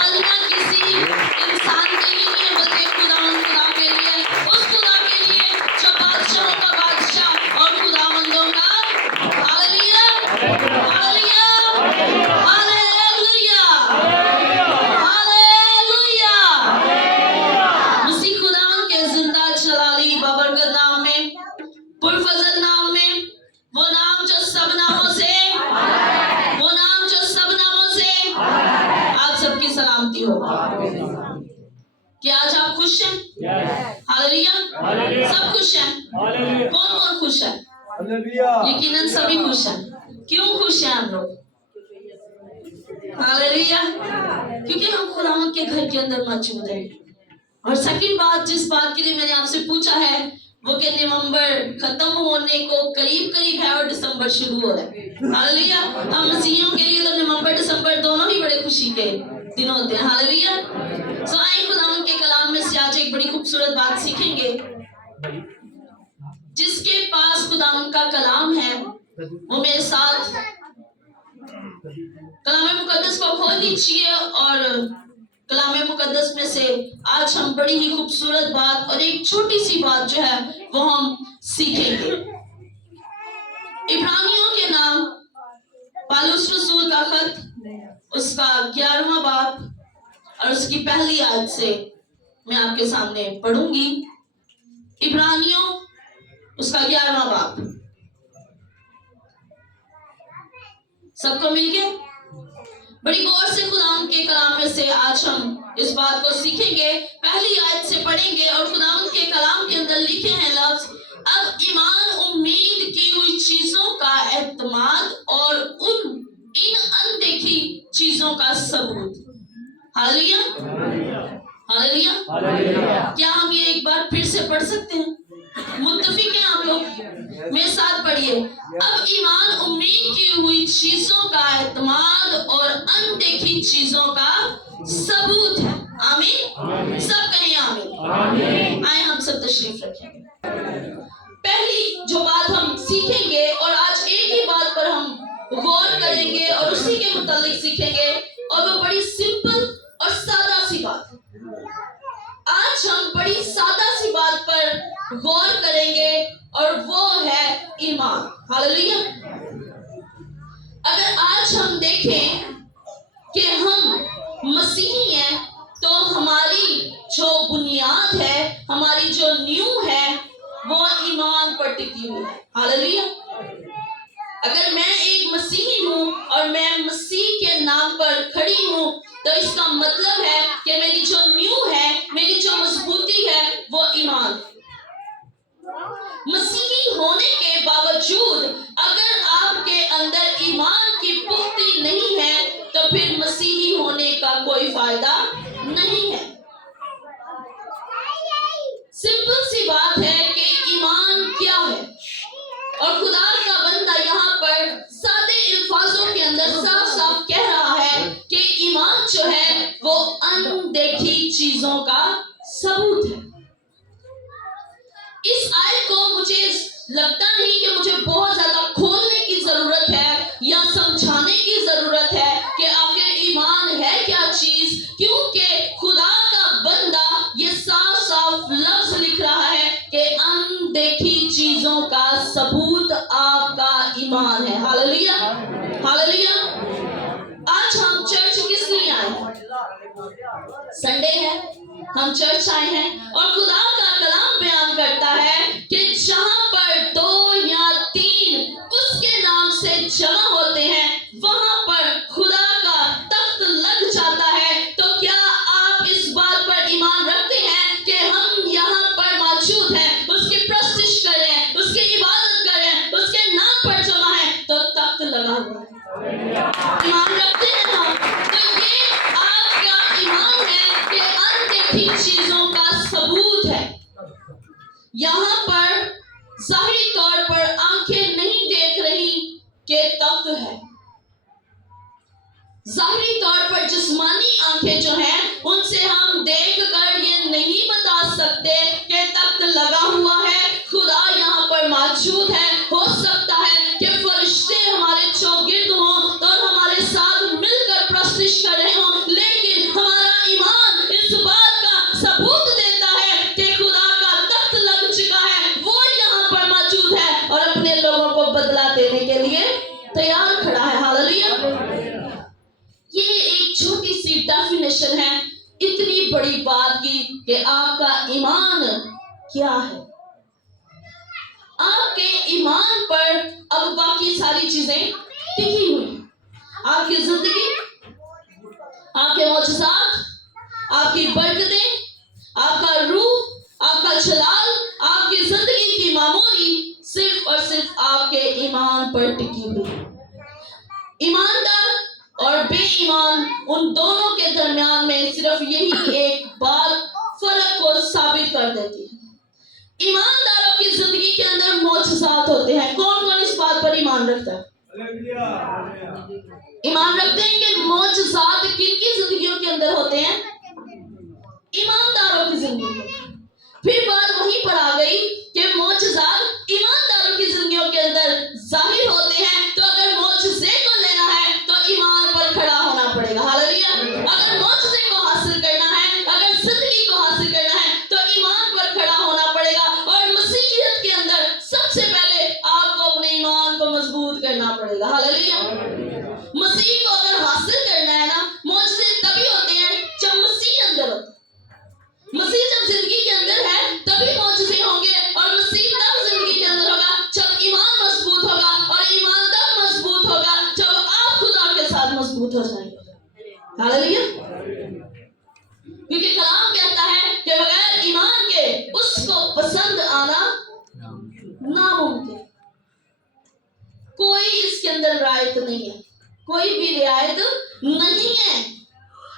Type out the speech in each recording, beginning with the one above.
पालना किसी इंसान के लिए नहीं है, बल्कि खुदा के लिए, उस खुदा के लिए जो बादशाहों का बादशाह और खुदावंदों का। Hallelujah, hallelujah, hallelujah, hallelujah. मसीह खुदावंद के जिंदा जलाली बाबरकत नाम में, पुरफजल नाम में, वो नाम जो सब नामों से, वो नाम जो सब नामों से, आप सबकी सलामती हो। क्या आज आप खुश हैं? हालेलुया, सब खुश हैं। कौन कौन खुश है? यकीनन सभी खुश हैं। क्यों खुश हैं हम लोग? हालेलुया, क्योंकि हम खुदावंद के घर के अंदर मौजूद हैं। और सेकंड बात, जिस बात के लिए मैंने आपसे पूछा है, वो कि नवंबर खत्म होने को करीब करीब है और दिसंबर शुरू हो रहा है। हालेलुया, हम मसीहियों के लिए तो नवंबर दिसंबर दोनों ही बड़े खुशी के दिन होते हैं। हालेलुया। सो आइए खुदावंद के कलाम में से आज एक बड़ी खूबसूरत बात सीखेंगे। जिसके पास खुदावंद का कलाम है वो मेरे साथ कलाम मुकद्दस को खोल लीजिए, और कलाम मुकद्दस में से आज हम बड़ी ही खूबसूरत बात और एक छोटी सी बात जो है वो हम सीखेंगे। इब्रानियों के नाम पौलुस रसूल का खत, उसका 11वां बाब और उसकी पहली आयत से मैं आपके सामने पढ़ूंगी। इब्रानियों उसका 11वां बाब, सबको मिलके बड़ी गौर से खुदावंद के कलाम में से आज हम इस बात को सीखेंगे। पहली आयत से पढ़ेंगे और खुदावंद के कलाम के अंदर लिखे हैं लफ्ज, अब ईमान उम्मीद की हुई चीजों का एतमाद और इन अनदेखी चीजों का सबूत। Hallelujah, hallelujah. क्या हम ये एक बार फिर से पढ़ सकते हैं? मुत्तफिक हैं आप लोग? मेरे साथ पढ़िए। अब ईमान उम्मीद की हुई चीजों का एतमाद और अनदेखी चीजों का सबूत है। आमीन, सब कहें आमीन। आए हम सब तशरीफ रखेंगे। पहली जो बात हम सीखेंगे, और आज एक ही बात पर हम गौर करेंगे और उसी के मुतालिक सीखेंगे, और वो बड़ी सिंपल और सादा सी बात। आज हम बड़ी सादा सी बात पर गौर करेंगे और वो है ईमान। हालेलुया। अगर आज हम देखें कि हम मसीही हैं, तो हमारी जो बुनियाद है, हमारी जो नींव है, वो ईमान पर टिकी हुई है। हालेलुया। अगर मैं एक मसीही हूँ और मैं मसीह के नाम पर खड़ी हूँ, तो इसका मतलब है कि मेरी जो नींव है, मेरी जो मजबूती है, वो ईमान। मसीही होने के बावजूद अगर आपके अंदर ईमान की पुख्ती नहीं है, तो फिर मसीही होने का कोई फायदा नहीं है। सिंपल सी बात है कि ईमान क्या है, और खुदा का बंदा यहाँ पर सादे अल्फाजों के अंदर साफ साफ कह रहा है कि ईमान जो है वो अनदेखी चीजों का सबूत है। इस आयत को मुझे लगता नहीं कि मुझे बहुत ज्यादा खोलने की जरूरत है या समझाने की जरूरत है कि आखिर ईमान है क्या चीज, क्योंकि खुदा का बंदा ये साफ साफ लफ्ज लिख रहा है कि अनदेखी चीजों का सबूत आपका ईमान है। Hallelujah, hallelujah. आज हम चर्च किस लिए आए हैं? संडे है, हम चर्च आए हैं, और खुदा का कलाम बयान करता है कि जहां पर 2 या 3 उसके नाम से जमा होते हैं, वहां पर खुदा का तख्त लग जाता है। तो क्या आप इस बात पर ईमान रखते हैं कि हम यहाँ पर मौजूद हैं, उसकी प्रस्तिश करें, उसकी इबादत करें, उसके नाम पर जमा है, तो तख्त लगा हुआ है? ईमान रखते हैं हम? तो ये आपका ईमान है कि अनदेखी चीजों का सबूत है। यहाँ पर जाहिरी तौर पर आंखें नहीं देख रही कि तख्त है। जाहिरी तौर पर जिस्मानी आंखें जो हैं, उनसे हम देख कर ये नहीं बता सकते कि तख्त लगा हुआ है, खुदा यहाँ पर मौजूद है। हो सकता है कि फरिश्ते हमारे चौगिर्द हों और हमारे साथ मिलकर प्रस्तिश कर रहे हों, लेकिन हमारे क्वेश्चन है, इतनी बड़ी बात की कि आपका ईमान क्या है। आपके ईमान पर अब बाकी सारी चीजें टिकी हुई हैं। आपकी जिंदगी, आपके मौजूदात, आपकी बरकतें, आपका रूह, आपका जलाल, आपकी जिंदगी की मामूली सिर्फ और सिर्फ आपके ईमान पर टिकी हुई। ईमानदार और बेईमान, उन दोनों के दरमियान में सिर्फ यही एक बात फर्क को साबित कर देती है। ईमानदारों की जिंदगी के अंदर मौजूदात होते हैं। कौन कौन इस बात पर ईमान रखता है? ईमान रखते हैं कि मौजूदात किनकी जिंदगियों के अंदर होते हैं? ईमानदारों की जिंदगी। फिर बात वहीं पर आ गई कि मौजूदात ईमानदारों की जिंदगियों के अंदर जाहिर होते हैं, तो अगर मौजूजे को लेना है तो ईमान पर खड़ा होना पड़ेगा। हालेलुया। अगर मौजूजे को हासिल करना है, अगर जिंदगी को हासिल करना है, तो ईमान पर खड़ा होना पड़ेगा। और मसीहियत के अंदर सबसे पहले आपको अपने ईमान को मजबूत करना पड़ेगा। हालेलुया। मसीह को अगर हासिल करना है ना, मौजूजे तभी होते हैं जब मसीह अंदर होता है। मसीह जब जिंदगी के अंदर है तभी मौजूदे होंगे, और मसीह तब जिंदगी के अंदर होगा जब ईमान मजबूत होगा, और ईमान तब मजबूत होगा जब आप खुदा के साथ मजबूत हो जाएंगे। हालेलुया। क्योंकि कलाम कहता है कि बगैर ईमान के उसको पसंद आना नामुमकिन। कोई इसके अंदर रियायत नहीं है, कोई भी रियायत नहीं है।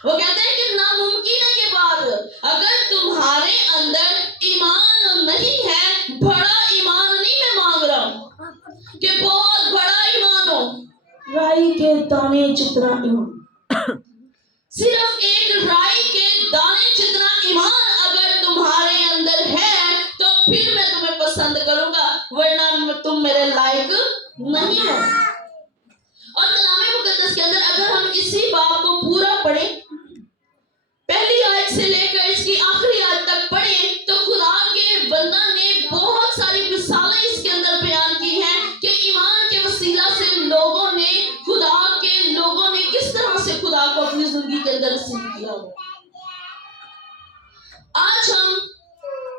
वो कहते हैं कि नामुमकिन है के बाद अगर तुम्हारे अंदर ईमान नहीं है, बड़ा ईमान नहीं मैं मांग रहा हूं कि बहुत बड़ा ईमान हो, राई के दाने जितना ईमान, सिर्फ एक राई के दाने जितना ईमान अगर तुम्हारे अंदर है तो फिर मैं तुम्हें पसंद करूंगा, वरना तुम मेरे लायक नहीं हो। और कलाम मुकद्दस के अंदर अगर हम इसी बात को पूरा पढ़ें, पहली आयत से लेकर इसकी आखिरी आयत तक पढ़ें, तो खुदा के बंदा ने बहुत सारी मिसालें इसके अंदर बयान की हैं कि ईमान के वसीला से लोगों ने किस तरह से खुदा को अपनी जिंदगी के अंदर रिसीव किया। आज हम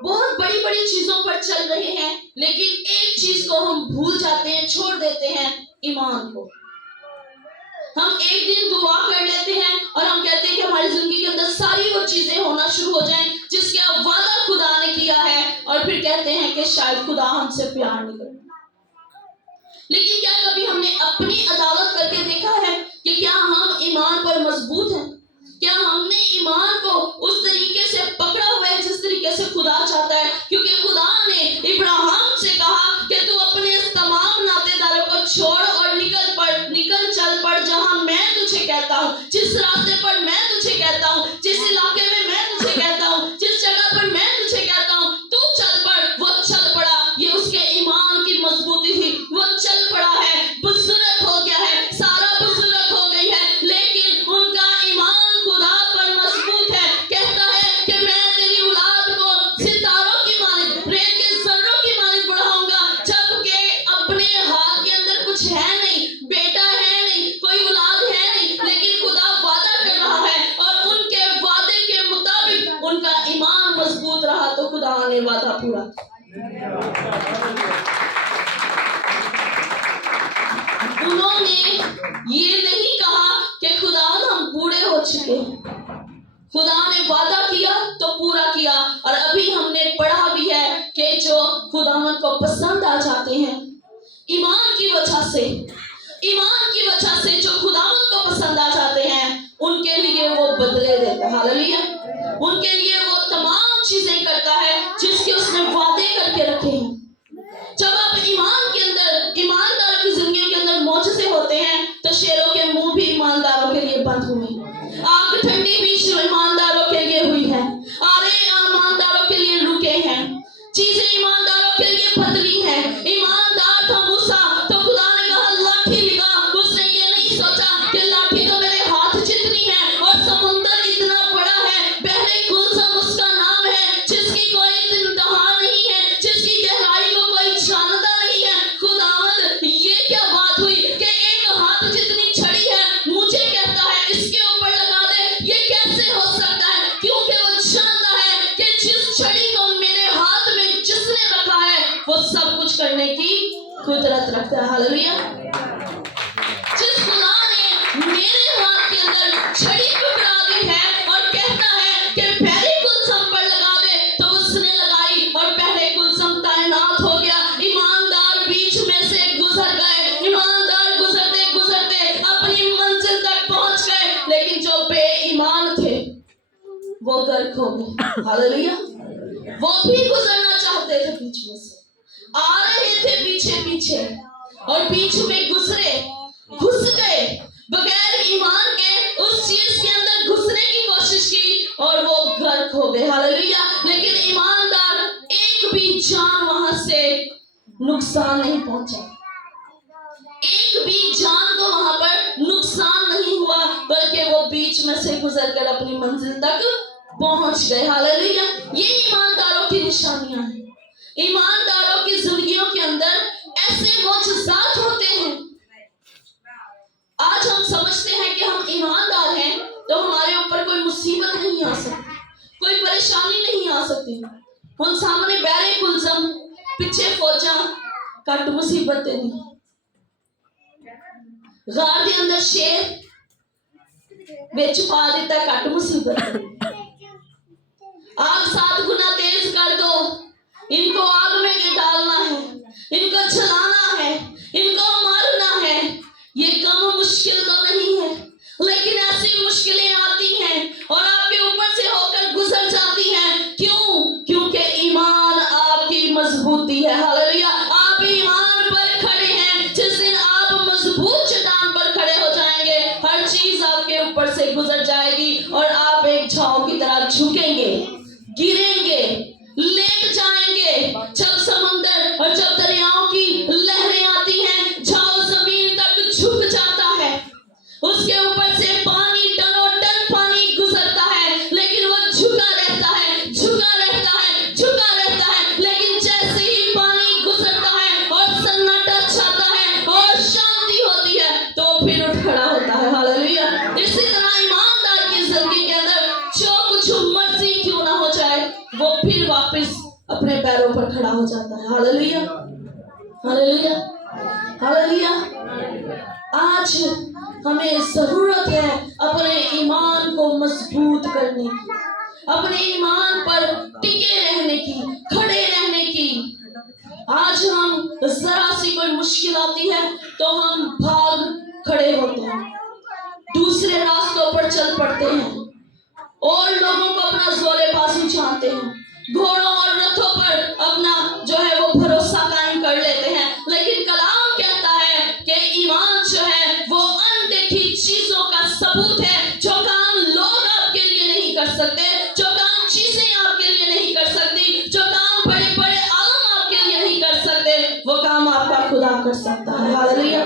बहुत बड़ी बड़ी चीजों पर चल रहे हैं, लेकिन एक चीज को हम भूल जाते हैं, छोड़ देते हैं, ईमान को। हम एक दिन दुआ कर लेते हैं और हम कहते हैं कि हमारी जिंदगी के अंदर सारी वो चीजें होना शुरू हो जाएं जिसका वादा खुदा ने किया है, और फिर कहते हैं कि शायद खुदा हमसे प्यार नहीं करता। लेकिन क्या कभी हमने अपनी अदालत करके देखा है कि क्या हम ईमान पर मजबूत हैं? क्या हमने ईमान को उस तरीके से पकड़ा हुआ है जिस तरीके से खुदा चाहता है? क्योंकि खुदा ने इब्राहिम से कहा कि तू अपने तमाम नातेदारों को छोड़ और निकल चल पड़ जहां मैं तुझे कहता हूं, जिस रास्ते पर मैं तुझे कहता हूं, जिस इलाके में मैं तुझे कहता हूं, जिस जगह पर मैं तुझे कहता हूं, तू चल पड़। वो चल पड़ा। ये उसके ईमान की मजबूती थी। वो चल पड़ा है, बुजुर्ग हो गया है, सारा बुजुर्ग हो गई है, लेकिन उनका ईमान खुदा पर मजबूत है। कहता है कि मैं तेरी औलाद को सितारों की मानिंद, रेत के जर्रों की मानिंद बढ़ाऊंगा। जबकि अपने हाथ के अंदर कुछ है नहीं, बेटा है नहीं, कोई औलाद है नहीं, लेकिन खुदा वादा कर रहा है और उनके वादे के मुताबिक उनका ईमान मजबूत रहा तो खुदा ने वादा पूरा। उन्होंने ये नहीं कहा कि खुदा हम बूढ़े हो चुके हैं, खुदा ने वादा किया तो पूरा किया। और अभी हमने पढ़ा भी है कि जो खुदावंद को पसंद आ जाते हैं ईमान की वजह से जो खुदावंद को पसंद आ जाते हैं उनके लिए वो बदले देता है। हालेलुया। उनके लिए वो तमाम चीजें करता है जिसके उसने वादे करके रखे हैं। जब आप ईमान के अंदर, ईमानदारों की जिंदगी के अंदर मौजूद होते हैं, तो शेरों के मुंह भी ईमानदारों के लिए बंद हुए, आग ठंडी भी ईमानदारों के लिए हुई है, आरे ईमानदारों के लिए रुके हैं, चीजें ईमानदारों के लिए बदली है। ईमानदार था मूसा, तो खुदा ने कहा लाठी निकाल। उसने ये नहीं सोचा कि लाठी तो मेरे हाथ जितनी है और समुंदर इतना बड़ा है, पहले गुलसम उसका नाम है जिसकी कोई इंतहा नहीं है, जिसकी गहराई को कोई जानता नहीं है। खुदावंद ये क्या बात हुई कि एक हाथ जितनी छड़ी है मुझे कहता है इसके ऊपर लगा दे, ये कैसे हो कुदरत रखता है। हालेलुया। जिस खुदा ने मेरे हाथ के अंदर छड़ी पकड़ा दी है और कहता है कि पहले कुलसम पर लगा दे, तो उसने लगाई और पहले कुलसम तैनात हो गया। ईमानदार बीच में से गुजर गए, ईमानदार गुजरते गुजरते अपनी मंजिल तक पहुंच गए, लेकिन जो बेईमान थे वो गर्क हो गए। हालेलुया। वो भी गुजरना चाहते थे बीच में से, आ रहे थे पीछे पीछे और बीच में गुजरे, घुस गए, बगैर ईमान के उस चीज के अंदर घुसने की कोशिश की और वो गर्क हो गए। हालेलुया। लेकिन ईमानदार एक भी जान वहां से नुकसान नहीं पहुंचा, एक भी जान को वहां पर नुकसान नहीं हुआ, बल्कि वो बीच में से गुजरकर अपनी मंजिल तक पहुंच गए। हालेलुया। ये ईमानदारों की निशानियां हैं। ईमानदारों की जिंदगियों के अंदर ऐसे मौजज़ात होते हैं। आज हम समझते हैं कि हम ईमानदार हैं तो हमारे ऊपर कोई मुसीबत नहीं आ सकती, कोई परेशानी नहीं आ सकती। हम सामने बैरे कुलसम, पीछे फौजा, कट मुसीबतें नहीं। गार के अंदर शेर बेच पा देता, कट मुसीबत। आग 7 गुना तेज कर दो, इनको आग में डालना है, इनको जलाना है, इनको मारना है। ये कम मुश्किल तो नहीं है, लेकिन ऐसी मुश्किलें आती हैं और आपके ऊपर से होकर गुजर जाती हैं। क्यों? क्योंकि ईमान आपकी मजबूती है। हालेलुया। आप ईमान पर खड़े हैं। जिस दिन आप मजबूत चट्टान पर खड़े हो जाएंगे, हर चीज आपके ऊपर से गुजर जाएगी और आप एक झाव की तरह झुकेंगे, गिरेंगे, लेट जाएंगे। जब समंदर और जब दरियाओं की लहरें आती हैं, झाव जमीन तक झुक जाता है, उसके ऊपर से पानी टनोटन पानी गुजरता है, लेकिन वो झुका रहता है, झुका रहता है, झुका रहता है। लेकिन जैसे ही पानी गुजरता है और सन्नाटा छाता है और शांति होती है, तो फिर उठ खड़ा होता है। हालेलुया। इसी तरह ईमानदार की जिंदगी के अंदर जो कुछ मर्जी क्यों ना हो जाए, वो फिर वापस अपने पैरों पर खड़ा हो जाता है। हालेलुया। हालेलुया। हालेलुया। आज हमें जरूरत है अपने ईमान को मजबूत करने की, अपने ईमान पर टिके रहने की, खड़े रहने की। आज हम जरा सी कोई मुश्किल आती है तो हम भाग खड़े होते हैं, दूसरे रास्तों पर चल पड़ते हैं और लोगों को अपना जोरे बाजू चाहते हैं, घोड़ों और रथों पर अपना जो है वो भरोसा कायम कर लेते हैं। लेकिन कलाम कहता है कि ईमान जो है वो अनदेखी चीजों का सबूत है। जो काम लोग आपके लिए नहीं कर सकते, जो काम चीजें आपके लिए नहीं कर सकती, जो काम बड़े बड़े आलम आपके लिए नहीं कर सकते, वो काम आपका खुदा कर सकता है। हालेलुया।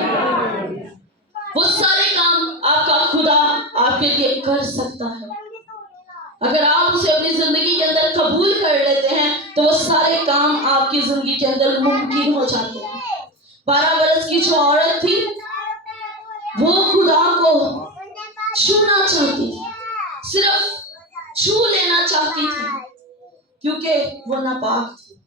वो सारे काम आपका खुदा आपके लिए कर सकता है। अगर आप उसे अपनी जिंदगी के अंदर कबूल कर लेते हैं तो वो सारे काम आपकी जिंदगी के अंदर मुमकिन हो जाते हैं। 12 बरस की जो औरत थी, वो खुदा को छूना चाहती थी, सिर्फ छू लेना चाहती थी, क्योंकि वो नापाक थी।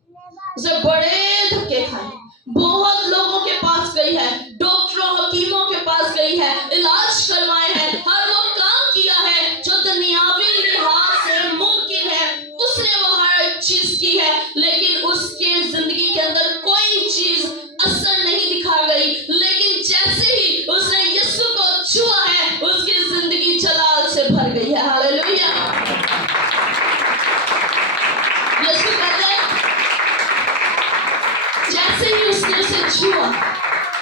उसे बड़े धक्के खाए, बहुत लोगों के पास गई है, डॉक्टरों हकीमों के पास गई है, इलाज करवाए हैं, हर वो काम किया है जो दुनियावी लिहाज से मुमकिन है, उसने वो हर चीज की है, लेकिन उसके जिंदगी के अंदर कोई चीज असर नहीं दिखा गई। लेकिन जैसे ही उसने यीशु को छुआ है, उसकी जिंदगी जलाल से भर गई है। हालेलुया। यीशु कहते हैं, जैसे ही उसने उसे छुआ,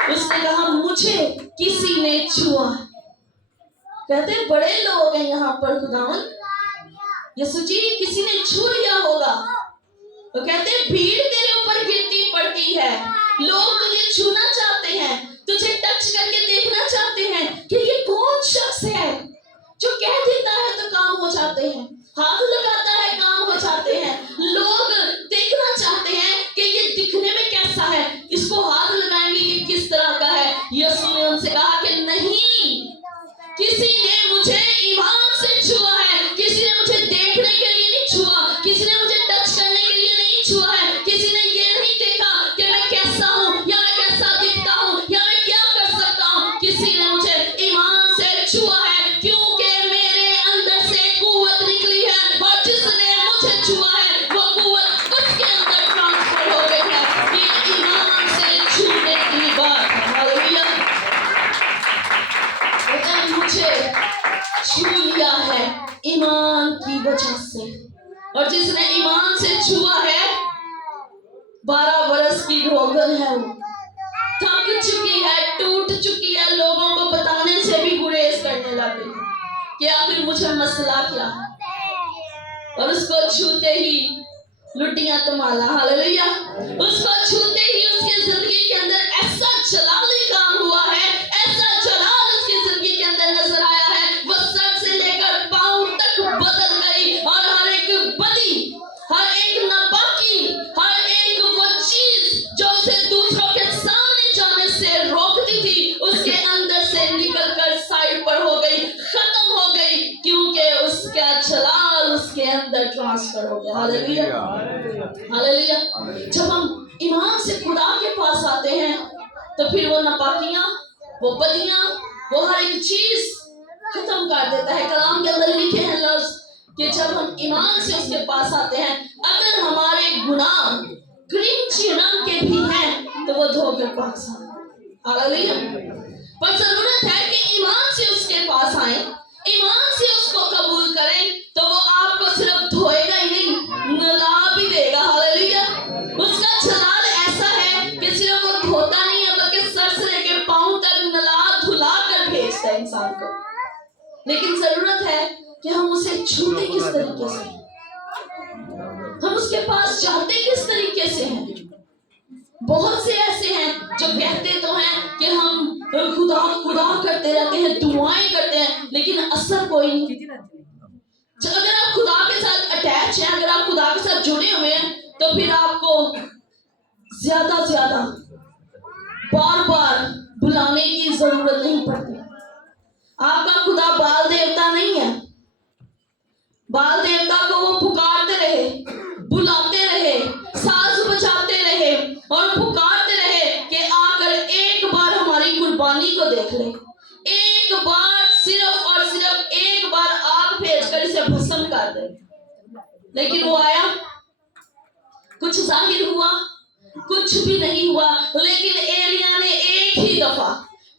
उसने कहा मुझे किसी ने छुआ। कहते बड़े लोग हैं यहाँ पर खुदावन, यीशु जी किसी ने छू लिया होगा। तो कहते भीड़ तेरे ऊपर गिरती पड़ती है, लोग तुझे छूना चाहते हैं, तुझे टच करके देखना चाहते हैं कि ये कौन शख्स है जो कह देता है तो काम हो जाते हैं, हाथ लगाता है काम हो जाते हैं। लोग देखना चाहते हैं कि ये दिखने में कैसा है, इसको हाथ लगाएंगे कि किस तरह का है। यीशु ने उनसे कहा कि नहीं, किसी ने मुझे ईमान से छुआ है, किसी ने मुझे देखने के लिए नहीं छुआ, किसी ने मुझे टच करने के लिए नहीं छुआ है, किसी ने ये नहीं देखा कि मैं कैसा हूँ या मैं कैसा ایمان کی وجہ سے. اور جس نے ایمان سے چھوا ہے 12 برس کی روغن ہے، وہ تھک چکی ہے، ٹوٹ چکی ہے، لوگوں کو بتانے سے بھی گریز کرنے لگی کہ آخر مجھے مسئلہ کیا ہے. اور اس کو چھوتے ہی لٹیاں تمالا. ہاللیلویا. اس کو چھوتے ہی اس کی زندگی کے اندر ایسا جلالی کام ہوا ہے، ایسا جلال اس کی زندگی کے اندر نظر آیا ہے. وہ سر سے لے کر پاؤں تک بدل گئی، اور ہر ایک بدی، ہر ایک ناپاکی، ہر ایک وہ چیز جو اسے دوسروں کے سامنے جانے سے روکتی تھی، اس کے اندر سے نکل کر سائڈ پر ہو گئی، ختم ہو گئی، کیونکہ اس کا جلال اس کے اندر ٹرانسفر ہو گیا. ہاللیلویا. ہاللیلویا. جب ہم ایمان سے خدا کے پاس آتے ہیں تو پھر وہ ناپاکیاں، وہ بدیاں، وہ ہر ایک چیز ختم کر دیتا ہے. کلام کے اندر لکھے ہیں لفظ کہ جب ہم ایمان سے اس کے پاس آتے ہیں، اگر ہمارے گناہ کرنچی رنگ کے بھی ہیں تو وہ دھو کر پاس آئیں. ہاللیلویا. پر ضرورت ہے کہ ایمان سے اس کے پاس آئیں، ایمان سے اس کو قبول کریں، تو وہ آپ کو صرف دھوئے گا ہی نہیں، نلا بھی دے گا. ہاللیلویا. اس کا جلال ایسا ہے کہ صرف وہ دھوتا نہیں ہے بلکہ سر سے لے کے پاؤں تک نلا دھلا کر بھیجتا ہے انسان کو. لیکن ضرورت ہے کہ ہم اسے چھوتے کس طریقے سے، ہم اس کے پاس جاتے کس طریقے سے ہیں. بہت سے ایسے ہیں جو کہتے تو ہیں کہ ہم خدا خدا کرتے رہتے ہیں، دعائیں کرتے ہیں، لیکن اثر کوئی نہیں. اگر آپ خدا کے ساتھ اٹیچ ہیں، اگر آپ خدا کے ساتھ جڑے ہوئے ہیں، تو پھر آپ کو زیادہ زیادہ بار بار بلانے کی ضرورت نہیں پڑتی. آپ کا خدا بال دیوتا نہیں ہے. بال دیوتا کو وہ پکارتے رہے، بلاتے رہے، ساز بجاتے رہے اور پکارتے رہے کہ آ کر ایک بار ہماری قربانی کو دیکھ لے، ایک بار، صرف اور صرف ایک بار آگ بھیج کر اسے بھسم کر دے. لیکن وہ آیا، کچھ ظاہر ہوا، کچھ بھی نہیں ہوا. لیکن ایلیا نے ایک ہی دفعہ،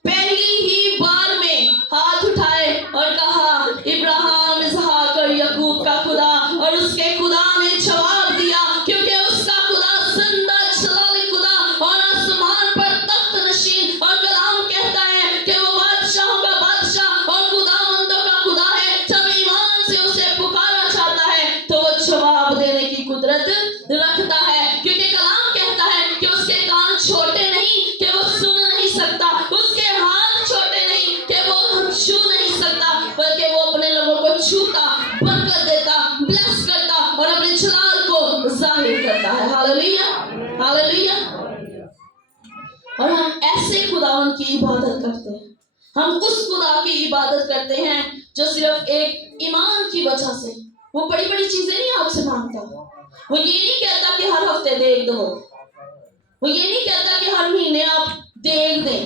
پہلی ہی بار میں ہاتھ اٹھائے اور کہا ابراہیم، اسحاق اور یعقوب کا خدا. اور اس کے خدا نے جواب دیا، کیونکہ اس کا خدا زندہ جلالی خدا اور آسمان پر تخت نشین، اور کلام کہتا ہے کہ وہ بادشاہوں کا بادشاہ اور خداوندوں کا خدا ہے. جب ایمان سے اسے پکارا جاتا ہے تو وہ جواب دینے کی قدرت رکھتا ہے، کیونکہ کلام کہتا ہے کہ اس کے کان چھوٹے نہیں کہ وہ سن نہیں سکتا، اس کے ہاتھ چھوٹے نہیں کہ وہ چھو نہیں سکتا، بلکہ وہ اپنے لوگوں کو چھوتا، برکت دیتا، بلیس کرتا اور اپنے جلال کو ظاہر کرتا ہے. ہاللیلویا. ہاللیلویا. اور ہم ایسے خداوند کی عبادت کرتے ہیں، ہم اس خدا کی عبادت کرتے ہیں جو صرف ایک ایمان کی وجہ سے، وہ بڑی بڑی چیزیں نہیں آپ سے مانگتا. وہ یہ نہیں کہتا کہ ہر ہفتے دیکھ دو، وہ یہ نہیں کہتا کہ ہر مہینے آپ دیکھ دیں،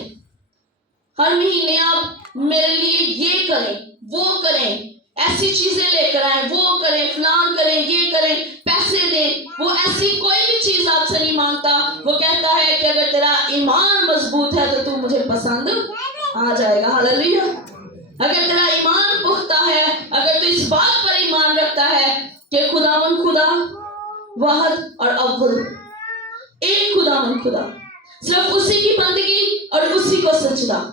ہر مہینے آپ میرے لیے یہ کریں، وہ کریں، ایسی چیزیں لے کر آئیں، وہ کریں، فلان کریں، یہ کریں، پیسے دیں. وہ ایسی کوئی بھی چیز آپ سے نہیں مانگتا. وہ کہتا ہے کہ اگر تیرا ایمان مضبوط ہے تو مجھے پسند آ جائے گا. ہاللیلویا. اگر تیرا ایمان پختہ ہے، اگر تو اس بات پر ایمان رکھتا ہے کہ خداوند خدا واحد اور اول، ایک خداوند خدا، صرف اسی کی بندگی اور اسی کو سجدہ،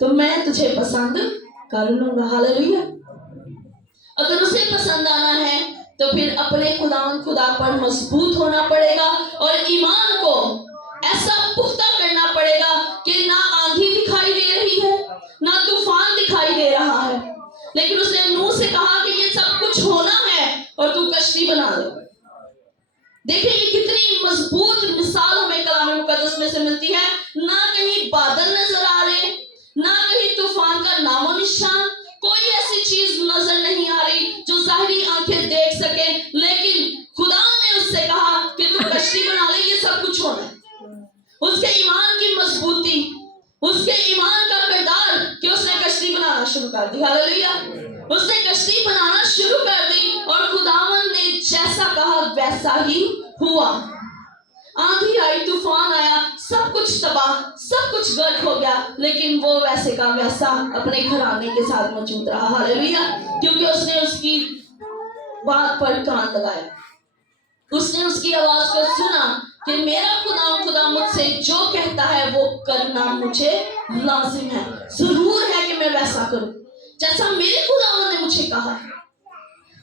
تو میں تجھے پسند کر لوں گا. ہاللیلویا. اگر اسے پسند آنا ہے تو پھر اپنے خداوند خدا پر مضبوط ہونا پڑے گا اور ایمان کو ایسا پختہ کرنا پڑے گا کہ نہ آندھی دکھائی دے رہی ہے، نہ طوفان دکھائی دے رہا ہے، لیکن اس نے نوح سے کہا کہ یہ سب کچھ ہونا ہے اور تو کشتی بنا دے. دیکھیں یہ کتنی مضبوط مثال ہمیں کلام مقدس میں سے ملتی ہے. نہ کہیں بادل نظر آ رہے، نہ کہیں طوفان کا نام و نشان، کوئی ایسی چیز نظر نہیں آ رہی جو ظاہری آنکھیں دیکھ سکیں، لیکن خدا نے اس سے کہا کہ تو کشتی بنا لے، یہ سب کچھ ہونا ہے. اس کے ایمان کی مضبوطی، اس کے ایمان کا کردار کہ اس نے کشتی بنانا شروع کر دی. ہاللیلویا. اس نے کشتی بنانا شروع کر دی اور خداوند نے جیسا کہا ویسا ہی ہوا. आंधी आई, तूफान आया, सब कुछ तबाह, सब कुछ गर्क हो गया, लेकिन वो वैसे का वैसा अपने घराने के साथ मौजूद रहा। हालेलुया। क्योंकि उसने उसकी बात पर कान लगाया, उसने उसकी आवाज को सुना कि मेरा खुदा मुझसे जो कहता है वो करना मुझे लाजिम है। जरूर है कि मैं वैसा करूं जैसा मेरे खुदा ने मुझे कहा है।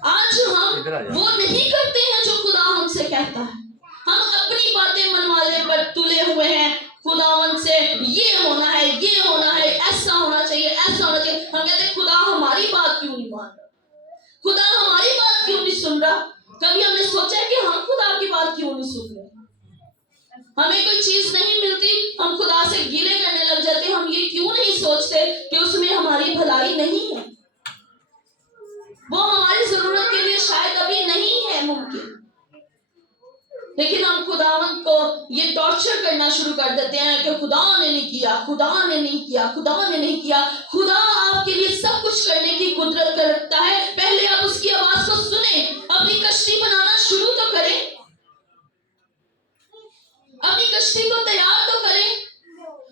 आज हम वो नहीं करते हैं जो खुदा हमसे कहता है। हम अपनी बातें मनवाने पर तुले हुए हैं। खुदावन से ये होना है, ये होना है, ऐसा होना चाहिए, ऐसा होना चाहिए। हम कहते हैं खुदा हमारी बात क्यों नहीं मान रहा, खुदा हमारी बात क्यों नहीं सुन रहा। कभी हमने सोचा है कि हम खुदा की बात क्यों नहीं सुन रहे। हमें कोई चीज नहीं मिलती, हम खुदा से गिले करने लग जाते। हम ये क्यों नहीं सोचते कि उसमें हमारी भलाई नहीं है, वो हमारी जरूरत के लिए शायद अभी नहीं है मुमकिन। लेकिन हम खुदावन को ये टॉर्चर करना शुरू कर देते हैं कि खुदा ने नहीं किया, खुदा ने नहीं किया, खुदा ने नहीं किया। खुदा आपके लिए सब कुछ करने की कुदरत रखता है। पहले आप उसकी आवाज को सुने, अपनी कश्ती बनाना शुरू तो करें, अपनी कश्ती को तैयार तो करें।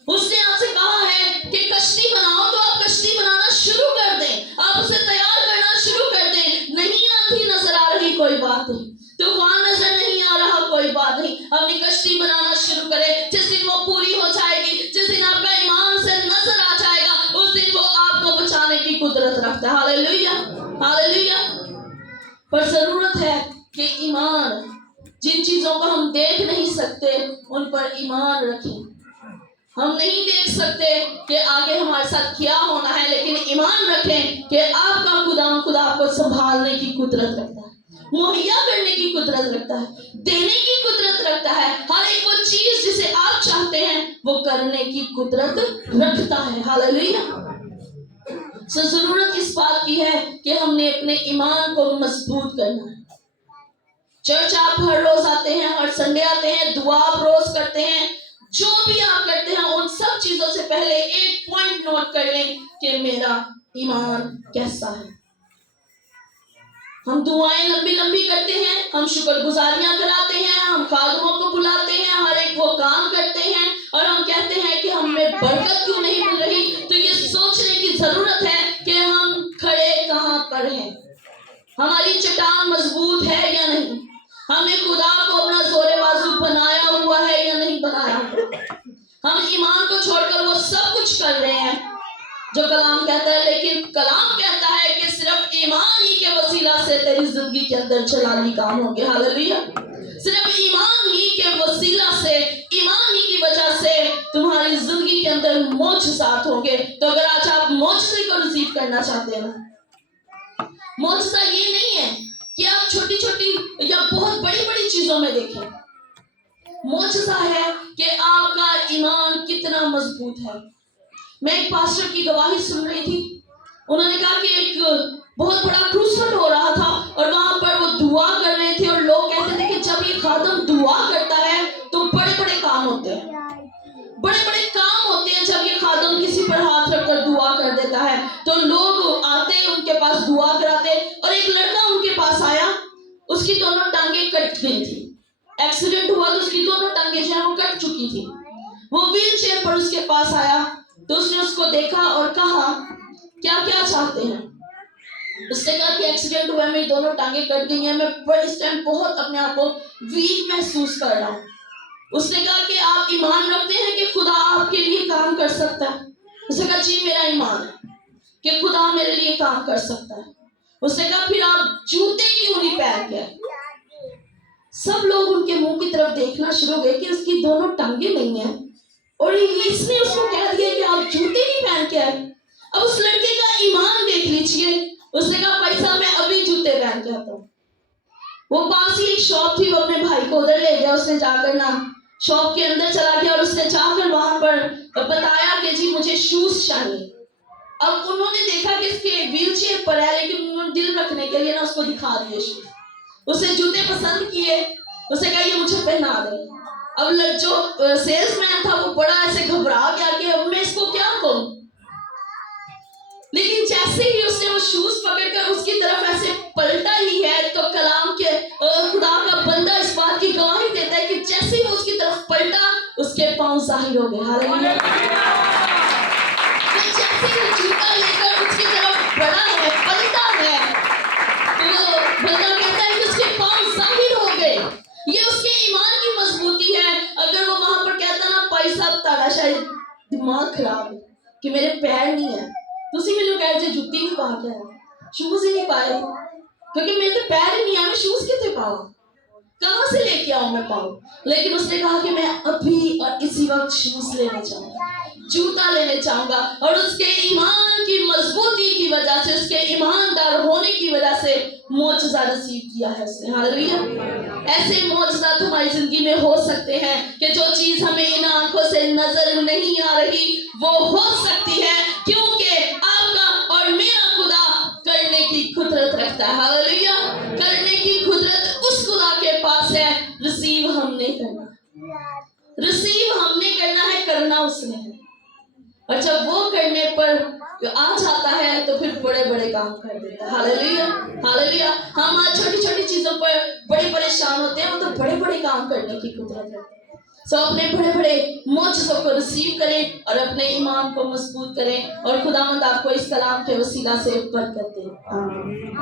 उसने आपसे कहा है कि कश्ती बनाओ, तो आप कश्ती बनाना शुरू कर दें, आप उसे तैयार करना शुरू कर दें। नहीं आंधी नजर आ रही, कोई बात नहीं, तूफान नजर नहीं आ रहा, कोई बात नहीं, अपनी कश्ती बनाना शुरू करें। जिस दिन वो पूरी हो जाएगी, जिस दिन आपका ईमान से नजर आ जाएगा, उस दिन वो आपको बचाने की कुदरत रखता है। Hallelujah, hallelujah. पर जरूरत है कि ईमान, जिन चीजों को हम देख नहीं सकते उन पर ईमान रखें। हम नहीं देख सकते कि आगे हमारे साथ क्या होना है, लेकिन ईमान रखें कि आपका खुदा आपको संभालने की कुदरत रखता है, मुहैया करने की कुदरत रखता है, देने की कुदरत रखता है। हर एक वो चीज जिसे आप चाहते हैं वो करने की कुदरत रखता है। हालेलुया। जरूरत इस बात की है कि हमने अपने ईमान को मजबूत करना है। चर्च आप हर रोज आते हैं, हर संडे आते हैं, दुआ आप रोज करते हैं, जो भी आप करते हैं उन सब चीजों से पहले एक पॉइंट नोट कर लें कि मेरा ईमान कैसा है। हम दुआएं लंबी लंबी करते हैं, हम शुक्रगुजारियां कराते हैं, हम खादमों को बुलाते हैं, हर एक वो काम करते हैं, और हम कहते हैं कि हमें बरकत क्यों नहीं मिल रही। तो ये सोचने की जरूरत है कि हम खड़े कहां पर हैं, हमारी चट्टान मजबूत है या नहीं, हमने खुदा को अपना जोरे बाजू बनाया हुआ है या नहीं बनाया हुआ। हम ईमान को छोड़कर वो सब कुछ कर रहे हैं जो कलाम कहता है, लेकिन कलाम कहता है कि सिर्फ ईमान ही के वसीला से तेरी जिंदगी के अंदर जलाली काम होंगे। हालेलुया। सिर्फ ईमान ही के वसीला से, ईमान ही की वजह से तुम्हारी जिंदगी के अंदर मोजज़ात होंगे। तो अगर आज आप मोजज़े को रिसीव करना चाहते हैं ना, मोजज़ा ये नहीं है कि आप छोटी छोटी या बहुत बड़ी बड़ी चीजों में देखें। मोजज़ा है कि आपका ईमान कितना मजबूत है। मैं एक पास्टर की गवाही सुन रही थी, उन्होंने कहा कि एक बहुत बड़ा क्रूसफिल हो रहा था और वहां पर वो दुआ कर रहे थे, और लोग कहते थे कि जब ये खादम दुआ करता है तो बड़े बड़े काम होते हैं, बड़े बड़े काम होते हैं। जब ये खादम किसी पर हाथ रखकर दुआ कर देता है तो लोग आते उनके पास दुआ कराते। और एक लड़का उनके पास आया, उसकी दोनों टांगे कट गई थी, एक्सीडेंट हुआ तो उसकी दोनों टांगे जो है वो कट चुकी थी। वो व्हील चेयर पर उसके पास आया तो उसने उसको देखा और कहा क्या क्या चाहते हैं। उसने कहा कि एक्सीडेंट हुआ, मेरी दोनों टांगे कट गई हैं, मैं इस टाइम बहुत अपने आप को वीक महसूस कर रहा हूँ। उसने कहा कि आप ईमान रखते हैं कि खुदा आपके लिए काम कर सकता है। उसने कहा जी मेरा ईमान है कि खुदा मेरे लिए काम कर सकता है। उसने कहा फिर आप जूते क्यों नहीं पहन के? सब लोग उनके मुंह की तरफ देखना शुरू हो गए कि उसकी दोनों टांगे नहीं है, और इसने उसको कह दिया कि आप जूते नहीं पहन के आए। अब उस लड़के का ईमान देख लीजिए। उसने कहा भाई साहब मैं अभी जूते पहन के आता हूँ। वो पास ही एक शॉप थी, वो अपने भाई को उधर ले गया। उसने जाकर ना शॉप के अंदर चला गया और उसने जाकर वहां पर बताया कि जी मुझे शूज चाहिए। अब उन्होंने देखा कि इसके व्हील चेयर पर है, लेकिन उन्होंने दिल रखने के लिए ना उसको दिखा दिए शूज। उसे जूते पसंद किए, उसे कहा ये मुझे पहना दे। अब जो सेल्समैन था वो बड़ा ऐसे घबरा गया कि अब मैं इसको क्या कहूं। लेकिन जैसे ही उसने वो शूज पकड़कर उसकी तरफ ऐसे पलटा ही है तो कलाम के खुदा का बंदा इस बात की गवाही देता है कि जैसे ही वो उसकी तरफ पलटा उसके पांव जाहिर हो गए। हालेलुया। तो जैसे ही वो जूता लेकर उसकी तरफ बढ़ा है, पलटा है, तो बंदा कहता है कि उसके पांव जाहिर हो गए। ये उसके ईमान की मजबूती है। अगर वो वहां पर कहता ना भाई साहब तारा शायद दिमाग खराब है कि मेरे पैर नहीं है, ਤੁਸੀਂ ਮੈਨੂੰ ਕਹਿ ਜੇ ਜੁੱਤੀ ਨਹੀਂ ਪਾ ਕੇ ਆਇਆ, शूज ही नहीं पाए थे, क्योंकि मेरे तो पैर ही नहीं है, मैं शूज कितने पाऊँ, कहाँ से लेके आऊँ मैं पाऊँ। लेकिन उसने कहा कि मैं अभी और इसी वक्त शूज लेना चाहूंगा, जूता लेने चाहूंगा। और उसके ईमान की मजबूती की वजह से, उसके ईमानदार होने की वजह से मौजज़ा नसीब किया है उसने। हालेलुया। ऐसे मौजज़ा तुम्हारी जिंदगी में हो सकते हैं कि जो चीज हमें इन आंखों से नजर नहीं आ रही वो हो सकती है, क्योंकि आपका और मेरा खुदा करने की कुदरत रखता है। हालेलुया। करने की कुदरत उस खुदा के पास है। रिसीव हमने करना, रिसीव हमने करना है, करना उसने है। और जब वो करने पर आ जाता है तो फिर बड़े बड़े काम कर देता है। हालेलुया। हालेलुया। हम आज छोटी छोटी चीजों पर बड़े परेशान होते हैं, वो तो बड़े बड़े काम करने की कुदरत है। सो अपने बड़े बड़े मौजज़ों को रिसीव करें और अपने ईमान को मजबूत करें, और खुदावंद आपको इस कलाम के वसीला से बरकत दे। आमीन।